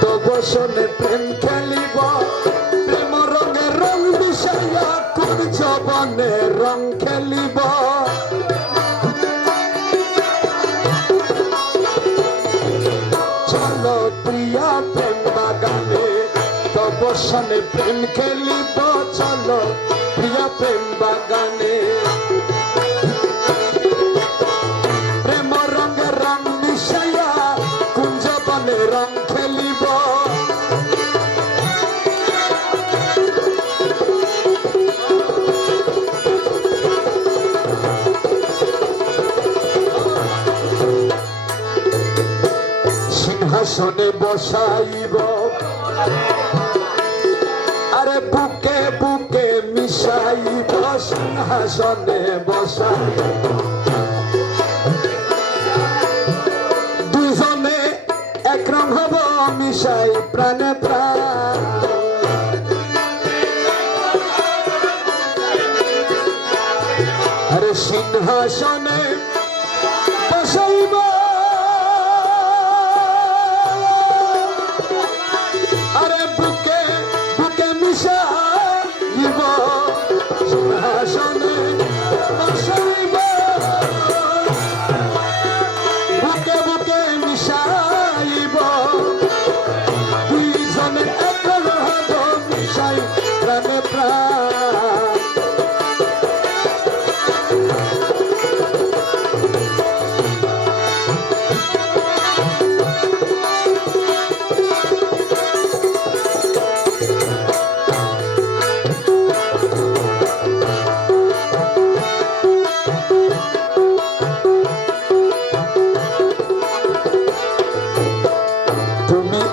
তো বসনে প্রেম খেলিব। প্রেম রঙে রং মিশাইয়া কোন জবনে রং খেলিব। চলো প্রিয়া প্রেম বাগানে, তো বসনে প্রেম খেলিব। চলো সিংহাসনে বসাইব। আরে বুকে বুকে মিশাইব, সিংহাসনে বসাইব। দুজনে এক রং হব, মিশাই প্রাণে প্রাণ। আরে সিংহাসনে বসাইব।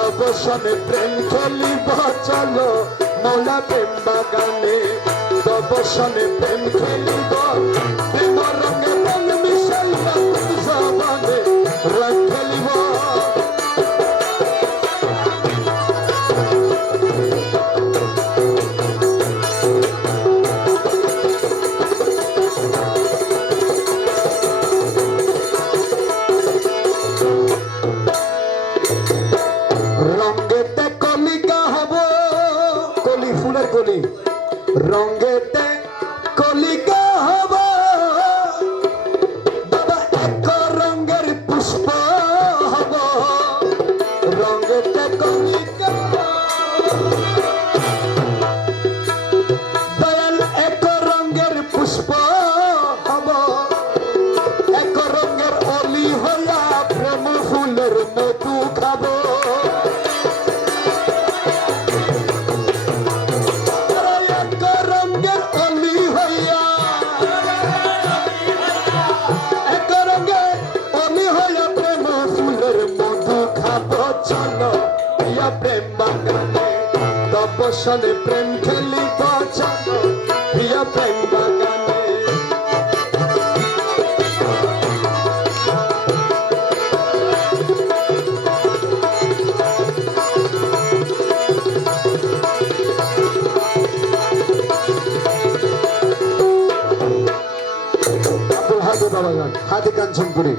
দবসনে প্রেম খেলিব চলো মৌলা প্রেম বাগানে দবসনে প্রেম খেলিব কলি রঙ্গেতে কলিকা হব। দাদা এক প্রেম বাগানে তপসনে প্রেম খেলিব চলো ইয়া প্রেম বাগানে হাদি কাঞ্চনপুরি।